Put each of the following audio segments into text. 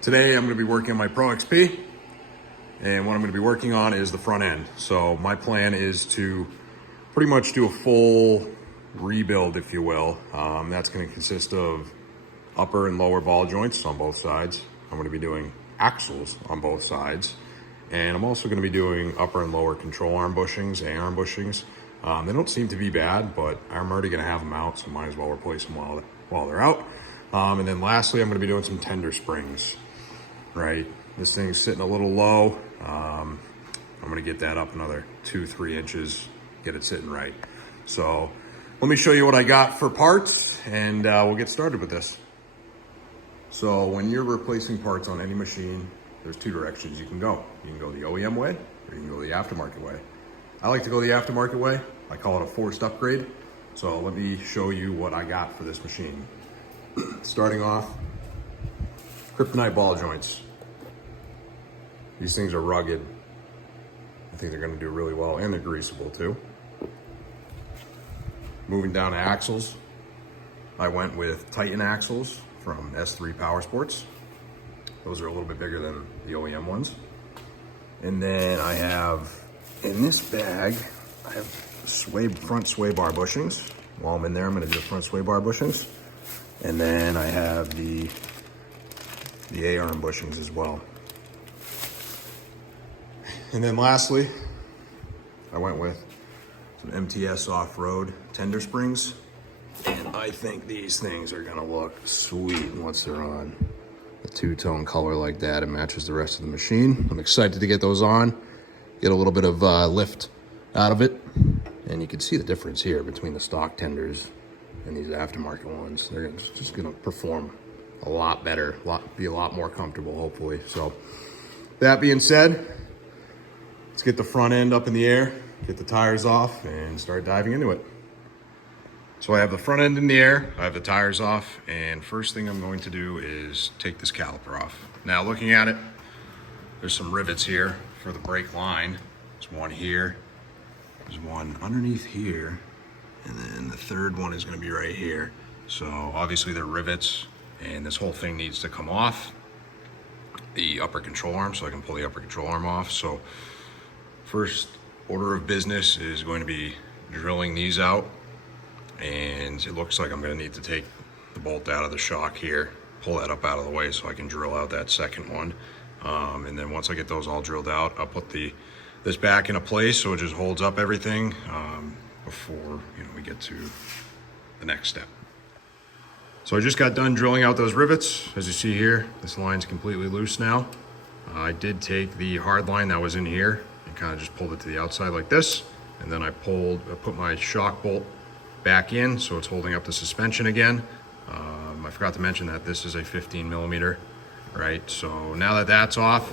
Today I'm going to be working on my Pro XP, and what I'm going to be working on is the front end. So my plan is to pretty much do a full rebuild, if you will. That's going to consist of upper and lower ball joints on both sides. I'm going to be doing axles on both sides, and I'm also going to be doing upper and lower control arm bushings, A-arm bushings. They don't seem to be bad, but I'm already going to have them out, so might as well replace them while they're out. And then lastly, I'm going to be doing some tender springs. Right, this thing's sitting a little low. I'm going to get that up another 2-3 inches, get it sitting right. So let me show you what I got for parts, and we'll get started with this. So when you're replacing parts on any machine, there's two directions you can go. You can go the OEM way, or you can go the aftermarket way. I like to go the aftermarket way. I call it a forced upgrade. So let me show you what I got for this machine. Starting off, kryptonite ball joints. These things are rugged. I think they're going to do really well, and they're greasable too. Moving down to axles, I went with Titan axles from S3 Power Sports. Those are a little bit bigger than the OEM ones. And then I have, in this bag, I have front sway bar bushings. While I'm in there, I'm going to do the front sway bar bushings. And then I have the A-arm bushings as well. And then lastly, I went with some MTS off-road tender springs. And I think these things are gonna look sweet once they're on. A two-tone color like that, it matches the rest of the machine. I'm excited to get those on, get a little bit of lift out of it. And you can see the difference here between the stock tenders and these aftermarket ones. They're just gonna perform a lot better, be a lot more comfortable, hopefully. So that being said, let's get the front end up in the air, get the tires off, and start diving into it. So I have the front end in the air, I have the tires off, and first thing I'm going to do is take this caliper off. Now looking at it, there's some rivets here for the brake line. There's one here, there's one underneath here, and then the third one is gonna be right here. So obviously they're rivets, and this whole thing needs to come off the upper control arm, so I can pull the upper control arm off. So first order of business is going to be drilling these out, and it looks like I'm going to need to take the bolt out of the shock here, pull that up out of the way so I can drill out that second one. And then once I get those all drilled out, I'll put this back into place so it just holds up everything before we get to the next step. So I just got done drilling out those rivets. As you see here, this line's completely loose now. I did take the hard line that was in here and kind of just pulled it to the outside like this. And then I put my shock bolt back in so it's holding up the suspension again. I forgot to mention that this is a 15 millimeter, right? So now that that's off,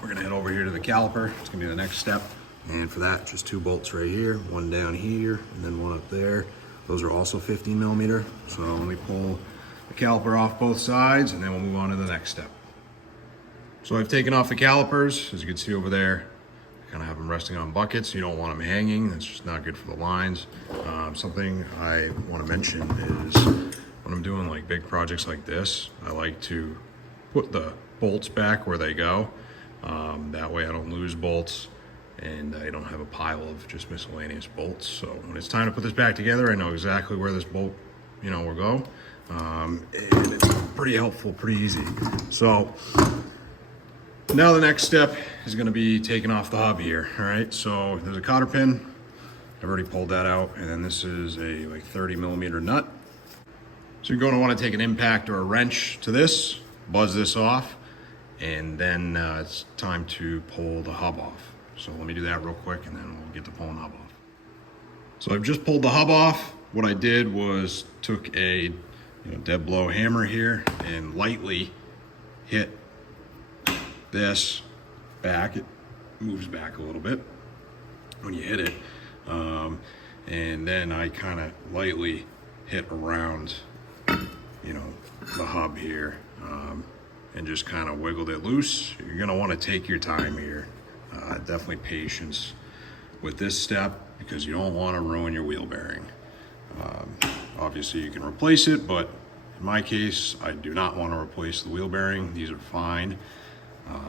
we're gonna head over here to the caliper. It's gonna be the next step. And for that, just two bolts right here, one down here, and then one up there. Those are also 15 millimeter. So let me pull the caliper off both sides, and then we'll move on to the next step. So I've taken off the calipers, as you can see over there. I kind of have them resting on buckets. You don't want them hanging. That's just not good for the lines. Something I want to mention is when I'm doing like big projects like this, I like to put the bolts back where they go. That way I don't lose bolts and I don't have a pile of just miscellaneous bolts. So when it's time to put this back together, I know exactly where this bolt, will go. And it's pretty helpful, pretty easy. So now the next step is going to be taking off the hub here. All right, so there's a cotter pin. I've already pulled that out, and then this is a 30 millimeter nut. So you're going to want to take an impact or a wrench to this, buzz this off, and then it's time to pull the hub off. So let me do that real quick, and then we'll get to pulling the hub off. So I've just pulled the hub off. What I did was took a dead blow hammer here and lightly hit this back. It moves back a little bit when you hit it, and then I kind of lightly hit around the hub here, and just kind of wiggled it loose. You're going to want to take your time here. Definitely patience with this step because you don't want to ruin your wheel bearing. Obviously you can replace it, but In my case, I do not want to replace the wheel bearing. These are fine.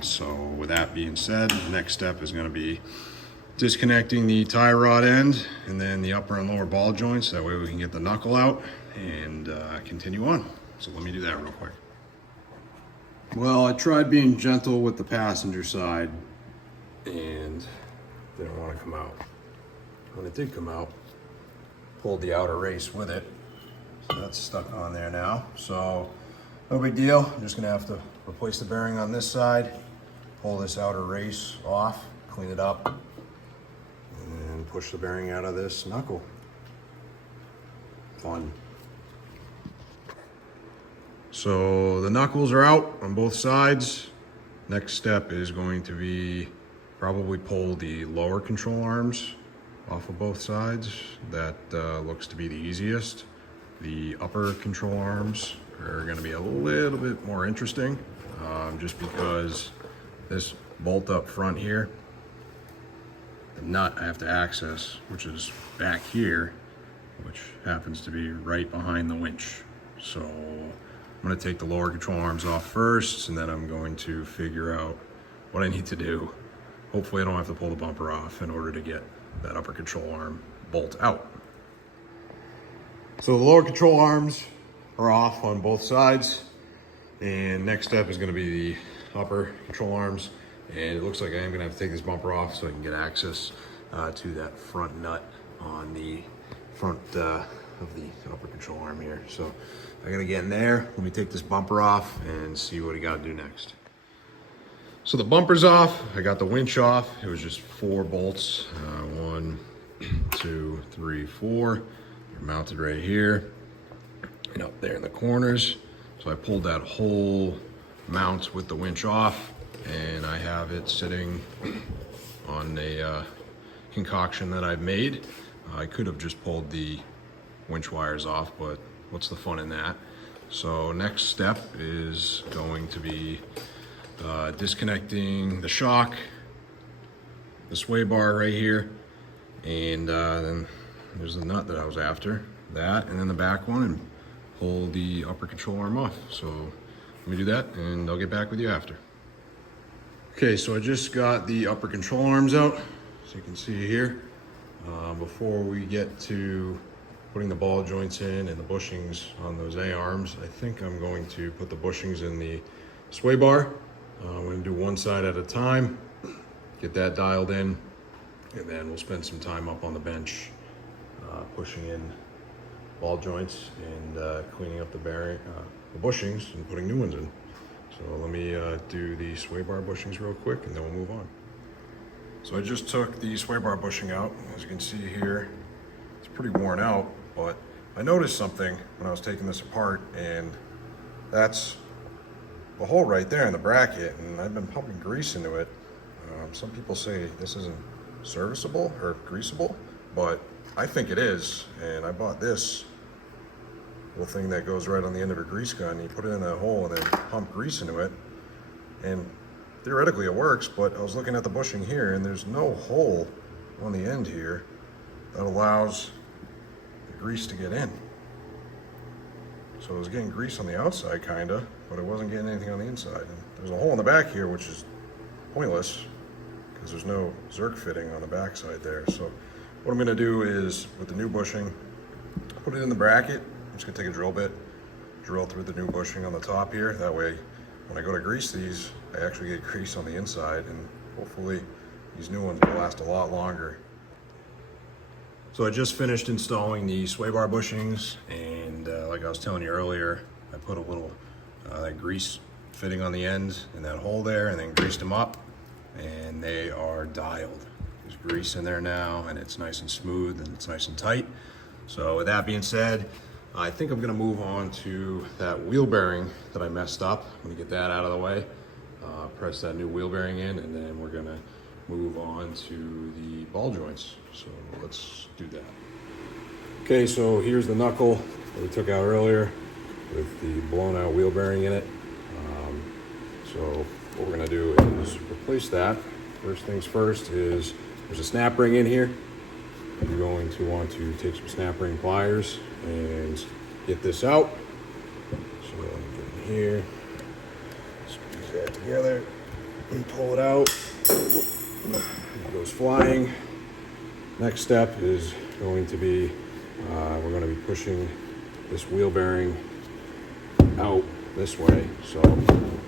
So with that being said, the next step is going to be disconnecting the tie rod end and then the upper and lower ball joints. That way we can get the knuckle out and continue on. So let me do that real quick. Well, I tried being gentle with the passenger side and didn't want to come out. When it did come out, pulled the outer race with it. So that's stuck on there now. So no big deal. I'm just gonna have to replace the bearing on this side, pull this outer race off, clean it up, and push the bearing out of this knuckle. Fun. So the knuckles are out on both sides. Next step is going to be probably pull the lower control arms off of both sides. That looks to be the easiest. The upper control arms are going to be a little bit more interesting, just because this bolt up front here, the nut I have to access, which is back here, which happens to be right behind the winch. So I'm going to take the lower control arms off first, and then I'm going to figure out what I need to do. Hopefully I don't have to pull the bumper off in order to get that upper control arm bolt out. So the lower control arms are off on both sides, and next step is going to be the upper control arms, and it looks like I am going to have to take this bumper off so I can get access to that front nut on the front of the upper control arm here. So I got to get in there. Let me take this bumper off and see what I got to do next. So the bumper's off, I got the winch off. It was just 4 bolts, 1, 2, 3, 4. They're mounted right here and up there in the corners. So I pulled that whole mount with the winch off, and I have it sitting on a concoction that I've made. I could have just pulled the winch wires off, but what's the fun in that? So next step is going to be disconnecting the shock, the sway bar right here, and then there's the nut that I was after, that, and then the back one, and pull the upper control arm off. So let me do that and I'll get back with you after. Okay, so I just got the upper control arms out, so you can see here. Before we get to putting the ball joints in and the bushings on those A-arms, I think I'm going to put the bushings in the sway bar. I'm going to do one side at a time, get that dialed in, and then we'll spend some time up on the bench pushing in ball joints and cleaning up the bearing, the bushings, and putting new ones in. So let me do the sway bar bushings real quick, and then we'll move on. So I just took the sway bar bushing out. As you can see here, it's pretty worn out, but I noticed something when I was taking this apart, and that's the hole right there in the bracket, and I've been pumping grease into it. Some people say this isn't serviceable or greasable, but I think it is, and I bought this little thing that goes right on the end of a grease gun. You put it in that hole and then pump grease into it, and theoretically it works, but I was looking at the bushing here, and there's no hole on the end here that allows the grease to get in. So it was getting grease on the outside, kinda, but it wasn't getting anything on the inside. And there's a hole in the back here, which is pointless, because there's no Zerk fitting on the back side there. So what I'm gonna do is, with the new bushing, put it in the bracket. I'm just gonna take a drill bit, drill through the new bushing on the top here. That way, when I go to grease these, I actually get grease on the inside, and hopefully these new ones will last a lot longer. So I just finished installing the sway bar bushings, and like I was telling you earlier, I put a little that grease fitting on the end in that hole there, and then greased them up, and they are dialed. There's grease in there now, and it's nice and smooth, and it's nice and tight. So with that being said, I think I'm gonna move on to that wheel bearing that I messed up. I'm gonna get that out of the way, press that new wheel bearing in, and then we're gonna move on to the ball joints. So let's do that. Okay, so here's the knuckle that we took out earlier with the blown out wheel bearing in it. So what we're gonna do is replace that. First things first is there's a snap ring in here. You're going to want to take some snap ring pliers and get this out. here. Squeeze that together and pull it out. It goes flying. Next step is going to be, we're going to be pushing this wheel bearing out this way. So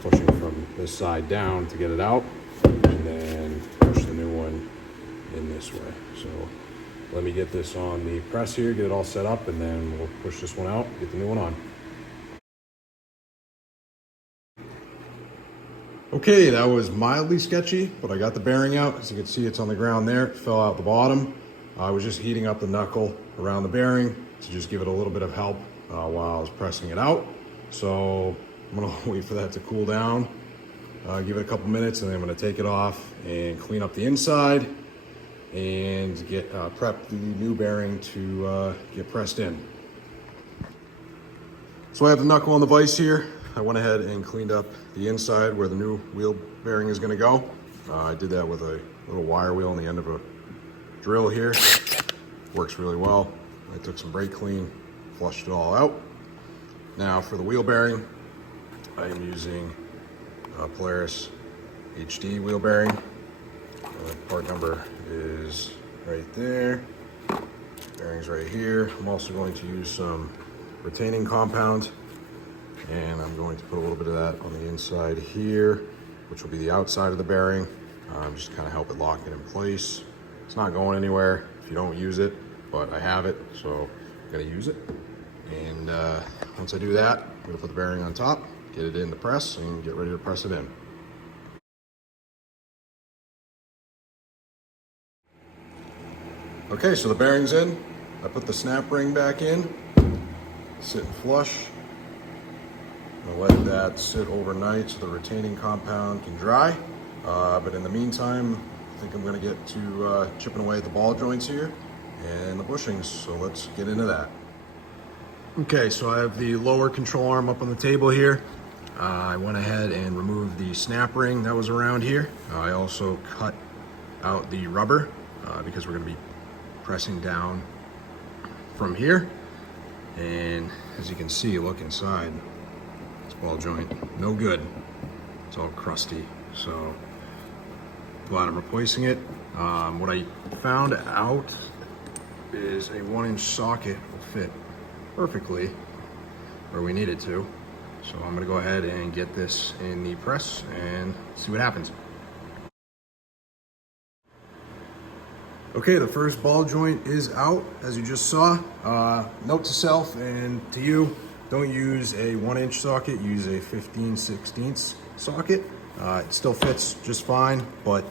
pushing from this side down to get it out, and then push the new one in this way. So let me get this on the press here, get it all set up, and then we'll push this one out, get the new one on. Okay, that was mildly sketchy, but I got the bearing out. As you can see, it's on the ground there. It fell out the bottom. I was just heating up the knuckle around the bearing to just give it a little bit of help while I was pressing it out. So I'm gonna wait for that to cool down, give it a couple minutes, and then I'm gonna take it off and clean up the inside and get prep the new bearing to get pressed in. So I have the knuckle on the vise here. I went ahead and cleaned up the inside where the new wheel bearing is gonna go. I did that with a little wire wheel on the end of a drill here. Works really well. I took some brake clean, flushed it all out. Now for the wheel bearing, I am using a Polaris HD wheel bearing. Part number is right there. Bearing's right here. I'm also going to use some retaining compound, and I'm going to put a little bit of that on the inside here, which will be the outside of the bearing, just kind of help it lock it in place. It's not going anywhere if you don't use it, but I have it, so I'm gonna use it. And once I do that, I'm gonna put the bearing on top, get it in the press, and get ready to press it in. Okay, so the bearing's in. I put the snap ring back in, sitting flush. I'm gonna let that sit overnight so the retaining compound can dry. But in the meantime, I think I'm gonna get to chipping away at the ball joints here and the bushings, so let's get into that. Okay, so I have the lower control arm up on the table here. I went ahead and removed the snap ring that was around here. I also cut out the rubber because we're gonna be pressing down from here. And as you can see, look inside, this ball joint, no good. It's all crusty, so glad I'm replacing it. What I found out is a 1-inch socket will fit perfectly where we need it to. So I'm gonna go ahead and get this in the press and see what happens. Okay, the first ball joint is out, as you just saw. Note to self and to you, don't use a 1-inch socket, use a 15/16 socket. It still fits just fine, but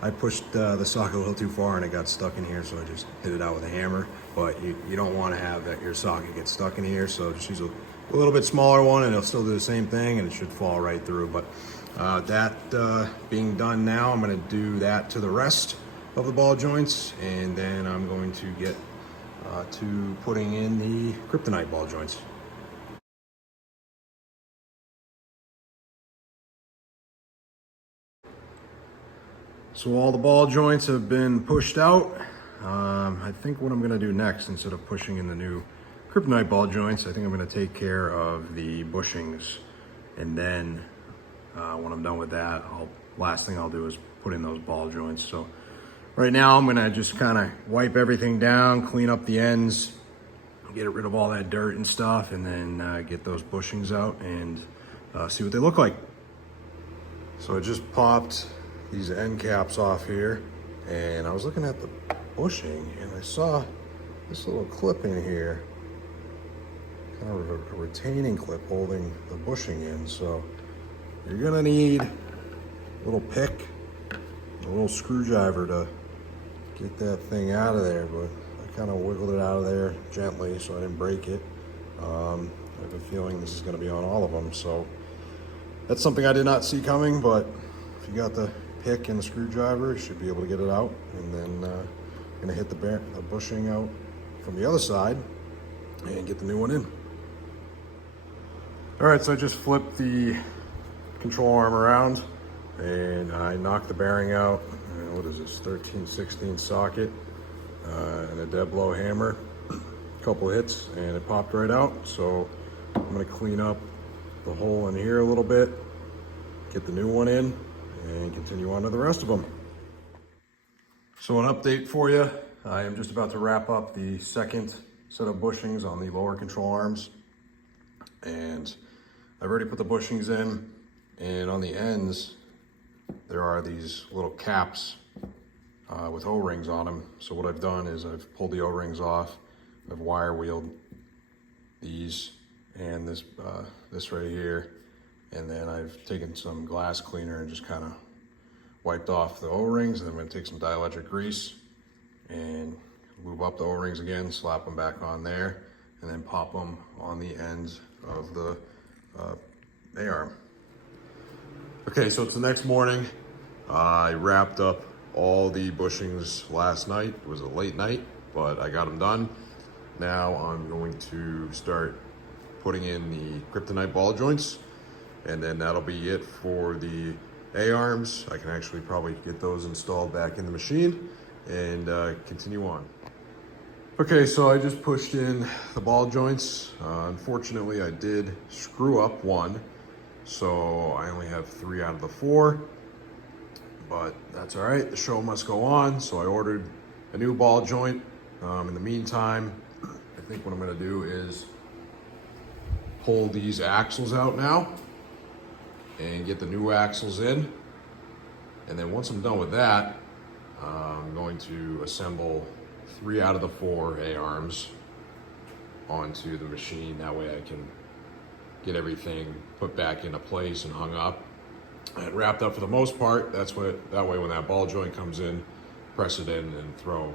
I pushed the socket a little too far and it got stuck in here, so I just hit it out with a hammer. But you don't want to have that your socket get stuck in here, so just use a little bit smaller one and it'll still do the same thing and it should fall right through. But that being done now, I'm going to do that to the rest of the ball joints, and then I'm going to get to putting in the kryptonite ball joints. So all the ball joints have been pushed out. I think what I'm gonna do next, instead of pushing in the new kryptonite ball joints, I think I'm gonna take care of the bushings. And then when I'm done with that, last thing I'll do is put in those ball joints. So right now I'm gonna just kind of wipe everything down, clean up the ends, get rid of all that dirt and stuff, and then get those bushings out and see what they look like. So I just popped these end caps off here, and I was looking at the bushing and I saw this little clip in here, kind of a retaining clip holding the bushing in. So you're gonna need a little pick, a little screwdriver to get that thing out of there, but I kind of wiggled it out of there gently so I didn't break it. I have a feeling this is going to be on all of them, so that's something I did not see coming, but if you got the pick and the screwdriver, you should be able to get it out. And then I'm going to hit the bushing out from the other side and get the new one in. All right, so I just flipped the control arm around and I knocked the bearing out. What is this, 13/16 socket and a dead blow hammer. A couple hits and it popped right out. So I'm gonna clean up the hole in here a little bit, get the new one in, and continue on to the rest of them. So an update for you. I am just about to wrap up the second set of bushings on the lower control arms. And I've already put the bushings in, and on the ends, there are these little caps with O-rings on them. So what I've done is I've pulled the O-rings off, I've wire wheeled these and this right here, and then I've taken some glass cleaner and just kind of wiped off the O-rings, and then I'm going to take some dielectric grease and lube up the O-rings again, slap them back on there, and then pop them on the ends of the A-arm. Okay, so it's the next morning. I wrapped up all the bushings last night. It was a late night, but I got them done. Now I'm going to start putting in the kryptonite ball joints, and then that'll be it for the A-arms. I can actually probably get those installed back in the machine and continue on. Okay, so I just pushed in the ball joints. Unfortunately, I did screw up one, so I only have 3 out of the 4, but that's all right. The show must go on. So I ordered a new ball joint. In the meantime, I think what I'm gonna do is pull these axles out now and get the new axles in. And then once I'm done with that, I'm going to assemble 3 out of the 4 A-arms onto the machine. That way I can get everything put back into place and hung up and wrapped up for the most part. That way when that ball joint comes in, press it in and throw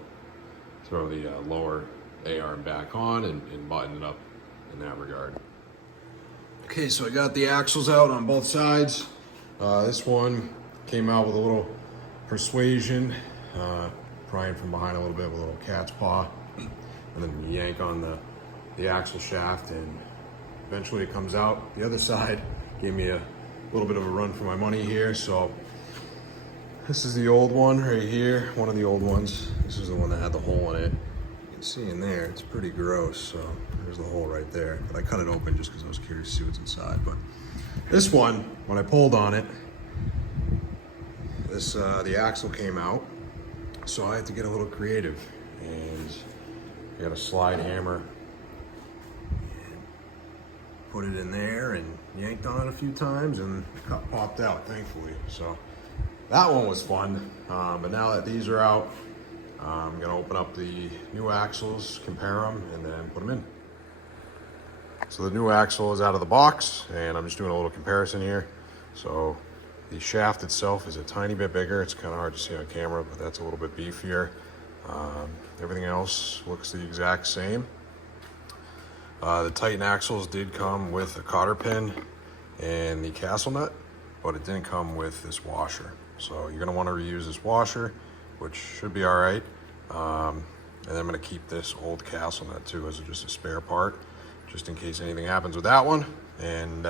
the lower A-arm back on and button it up in that regard. Okay, so I got the axles out on both sides. This one came out with a little persuasion, prying from behind a little bit with a little cat's paw, and then you yank on the axle shaft, and eventually it comes out. The other side gave me a little bit of a run for my money here. So this is the old one right here, one of the old ones. This is the one that had the hole in it. You can see in there, it's pretty gross. So there's the hole right there. But I cut it open just because I was curious to see what's inside. But this one, when I pulled on it, the axle came out. So I had to get a little creative, and I got a slide hammer and put it in there and yanked on it a few times, and the cup popped out, thankfully. So that one was fun. But now that these are out, I'm gonna open up the new axles, compare them, and then put them in. So the new axle is out of the box, and I'm just doing a little comparison here. So the shaft itself is a tiny bit bigger. It's kind of hard to see on camera, but that's a little bit beefier. Everything else looks the exact same. The Titan axles did come with a cotter pin and the castle nut, but it didn't come with this washer. So you're gonna wanna reuse this washer, which should be all right. And then I'm gonna keep this old castle nut too as just a spare part, just in case anything happens with that one. And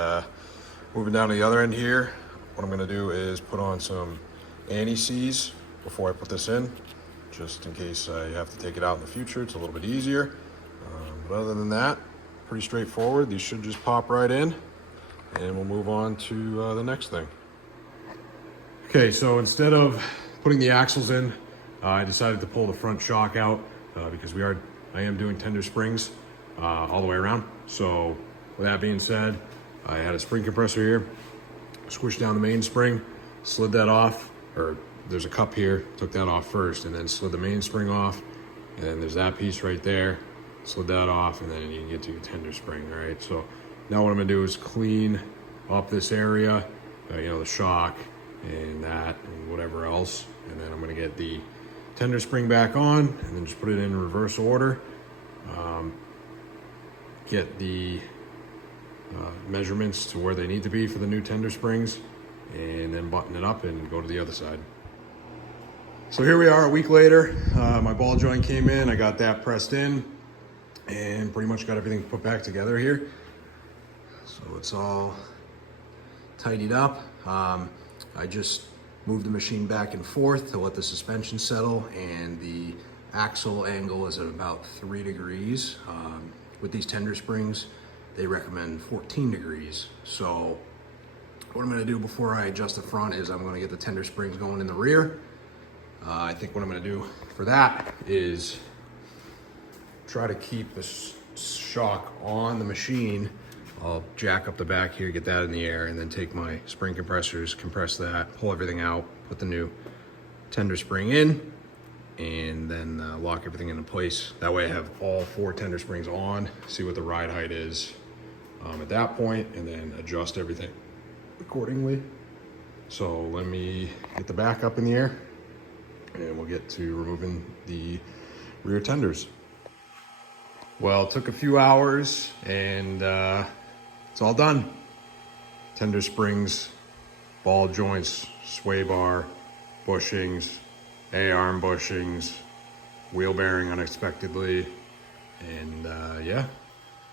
moving down to the other end here, what I'm gonna do is put on some anti-seize before I put this in, just in case I have to take it out in the future. It's a little bit easier. But other than that, pretty straightforward. These should just pop right in, and we'll move on to the next thing. Okay, so instead of putting the axles in, I decided to pull the front shock out because I am doing tender springs all the way around. So with that being said, I had a spring compressor here, squished down the mainspring, slid that off, or there's a cup here, took that off first, and then slid the mainspring off, and then there's that piece right there, slid that off, and then you can get to your tender spring, all right? So now what I'm gonna do is clean up this area, the shock and that and whatever else, and then I'm gonna get the tender spring back on, and then just put it in reverse order, get the measurements to where they need to be for the new tender springs, and then button it up and go to the other side. So here we are a week later. My ball joint came in, I got that pressed in, and pretty much got everything put back together here. So it's all tidied up. I just moved the machine back and forth to let the suspension settle, and the axle angle is at about 3 degrees. With these tender springs, they recommend 14 degrees. So what I'm gonna do before I adjust the front is I'm gonna get the tender springs going in the rear. I think what I'm gonna do for that is try to keep the shock on the machine. I'll jack up the back here, get that in the air, and then take my spring compressors, compress that, pull everything out, put the new tender spring in, and then lock everything into place. That way I have all 4 tender springs on, see what the ride height is at that point, and then adjust everything accordingly. So let me get the back up in the air, and we'll get to removing the rear tenders. Well, it took a few hours, and it's all done. Tender springs, ball joints, sway bar, bushings, A-arm bushings, wheel bearing unexpectedly, and yeah,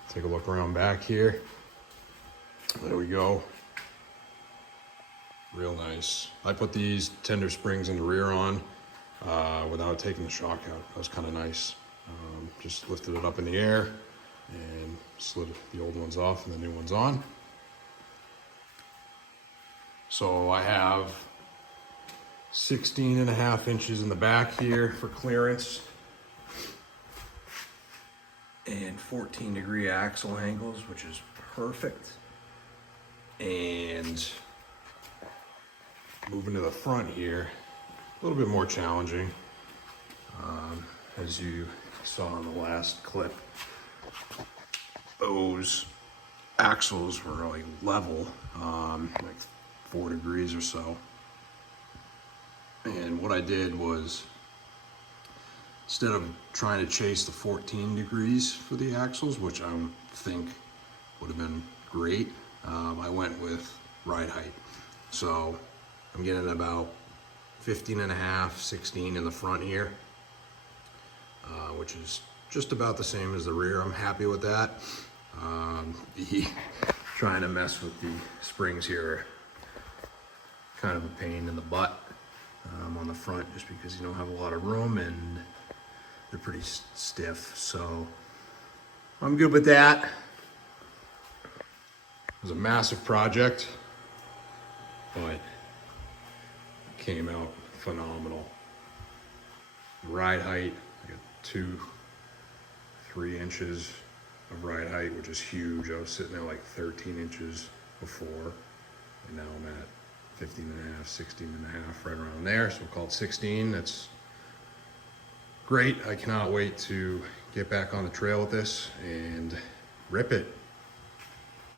take a look around back here. There we go. Real nice. I put these tender springs in the rear on without taking the shock out. That was kind of nice. Just lifted it up in the air and slid the old ones off and the new ones on. So I have 16.5 inches in the back here for clearance, and 14-degree axle angles, which is perfect. And moving to the front here, a little bit more challenging. As you saw in the last clip, those axles were like level, like 4 degrees or so. And what I did was, instead of trying to chase the 14 degrees for the axles, which I think would have been great, I went with ride height. So I'm getting about 15.5, 16 in the front here, which is just about the same as the rear. I'm happy with that. Trying to mess with the springs here are kind of a pain in the butt on the front, just because you don't have a lot of room and they're pretty stiff. So I'm good with that. It was a massive project, but it came out phenomenal. Ride height, I got 2-3 inches of ride height, which is huge. I was sitting at like 13 inches before, and now I'm at 15.5, 16.5, right around there. So we'll call it 16. That's great. I cannot wait to get back on the trail with this and rip it.